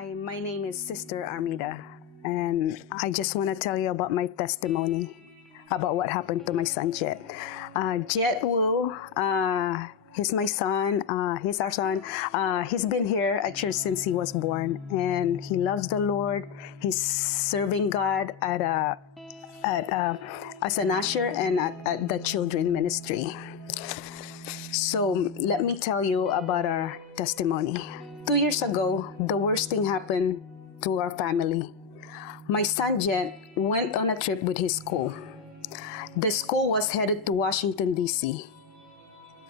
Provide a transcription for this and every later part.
My name is Sister Armida, and I just want to tell you about my testimony about what happened to my son, Jet. Jet Wu, he's my son, he's our son. He's been here at church since he was born, and he loves the Lord. He's serving God as an usher and at the children ministry. So let me tell you about our testimony. 2 years ago, the worst thing happened to our family. My son Jet went on a trip with his school. The school was headed to Washington, D.C.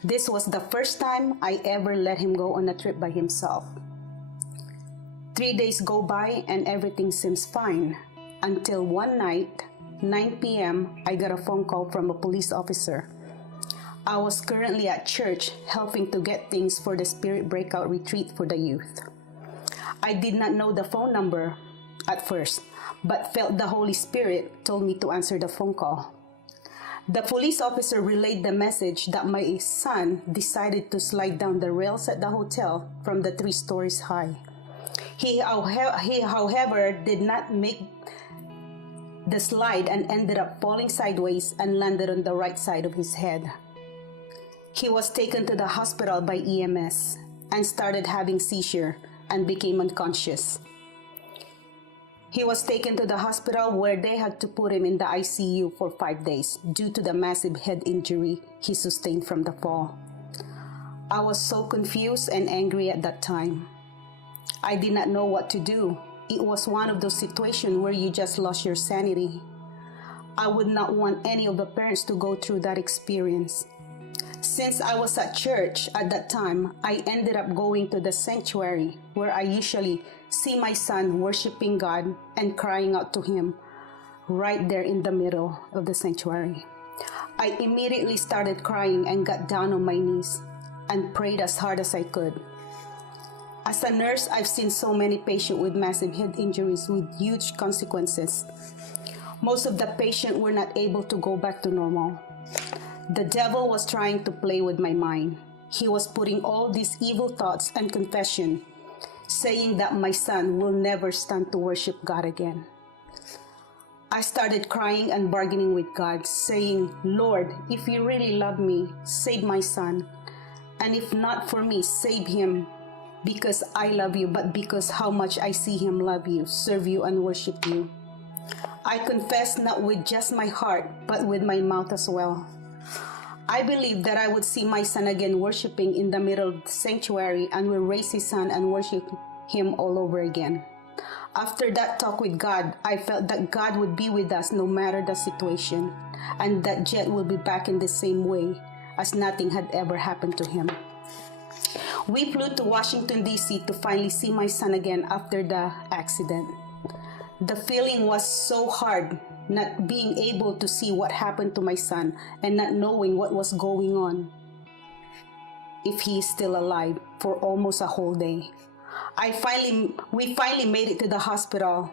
This was the first time I ever let him go on a trip by himself. 3 days go by and everything seems fine until one night, 9 p.m., I got a phone call from a police officer. I was currently at church helping to get things for the Spirit Breakout Retreat for the youth. I did not know the phone number at first, but felt the Holy Spirit told me to answer the phone call. The police officer relayed the message that my son decided to slide down the rails at the hotel from the 3 stories high. He, however, did not make the slide and ended up falling sideways and landed on the right side of his head. He was taken to the hospital by EMS and started having seizure and became unconscious. He was taken to the hospital where they had to put him in the ICU for 5 days due to the massive head injury he sustained from the fall. I was so confused and angry at that time. I did not know what to do. It was one of those situations where you just lost your sanity. I would not want any of the parents to go through that experience. Since I was at church at that time, I ended up going to the sanctuary where I usually see my son worshiping God and crying out to him right there in the middle of the sanctuary. I immediately started crying and got down on my knees and prayed as hard as I could. As a nurse, I've seen so many patients with massive head injuries with huge consequences. Most of the patients were not able to go back to normal. The devil was trying to play with my mind. He was putting all these evil thoughts and confession, saying that my son will never stand to worship God again. I started crying and bargaining with God, saying, Lord, if you really love me, save my son. And if not for me, save him, because I love you, but because how much I see him love you, serve you, and worship you. I confess not with just my heart, but with my mouth as well. I believed that I would see my son again worshiping in the middle of the sanctuary and will raise his son and worship him all over again. After that talk with God, I felt that God would be with us no matter the situation, and that Jet will be back in the same way as nothing had ever happened to him. We flew to Washington, D.C. to finally see my son again after the accident. The feeling was so hard, not being able to see what happened to my son and not knowing what was going on, if he is still alive, for almost a whole day. We finally made it to the hospital,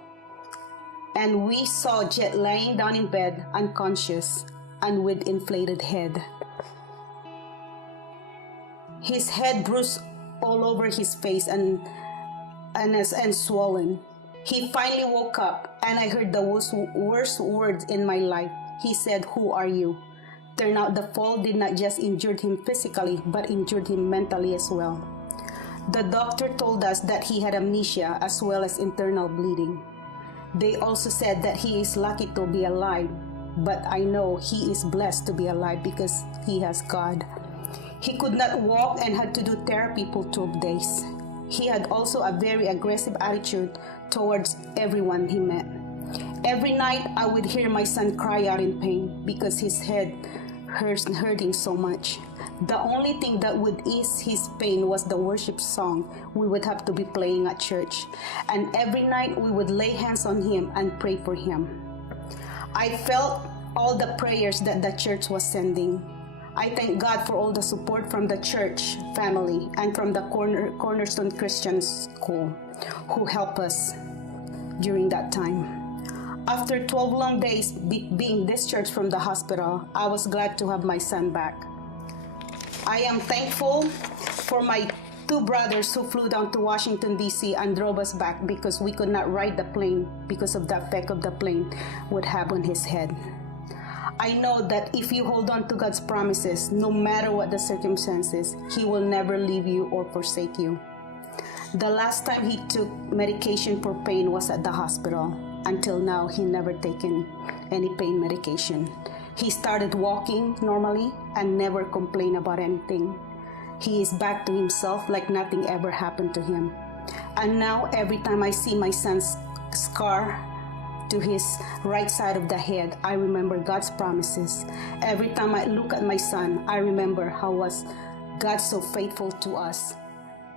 and we saw Jet laying down in bed, unconscious and with inflated head. His head bruised all over his face and swollen. He finally woke up, and I heard the worst words in my life. He said, "Who are you?" Turned out the fall did not just injure him physically, but injured him mentally as well. The doctor told us that he had amnesia as well as internal bleeding. They also said that he is lucky to be alive, but I know he is blessed to be alive because he has God. He could not walk and had to do therapy for 12 days. He had also a very aggressive attitude towards everyone he met. Every night, I would hear my son cry out in pain because his head hurting so much. The only thing that would ease his pain was the worship song we would have to be playing at church. And every night, we would lay hands on him and pray for him. I felt all the prayers that the church was sending. I thank God for all the support from the church family and from the Cornerstone Christian School who helped us during that time. After 12 long days being discharged from the hospital, I was glad to have my son back. I am thankful for my two brothers who flew down to Washington, D.C. and drove us back because we could not ride the plane because of the effect of the plane would have on his head. I know that if you hold on to God's promises, no matter what the circumstances, He will never leave you or forsake you. The last time he took medication for pain was at the hospital. Until now, he never taken any pain medication. He started walking normally and never complained about anything. He is back to himself like nothing ever happened to him. And now every time I see my son's scar to his right side of the head, I remember God's promises. Every time I look at my son, I remember how was God so faithful to us,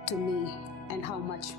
to me, and how much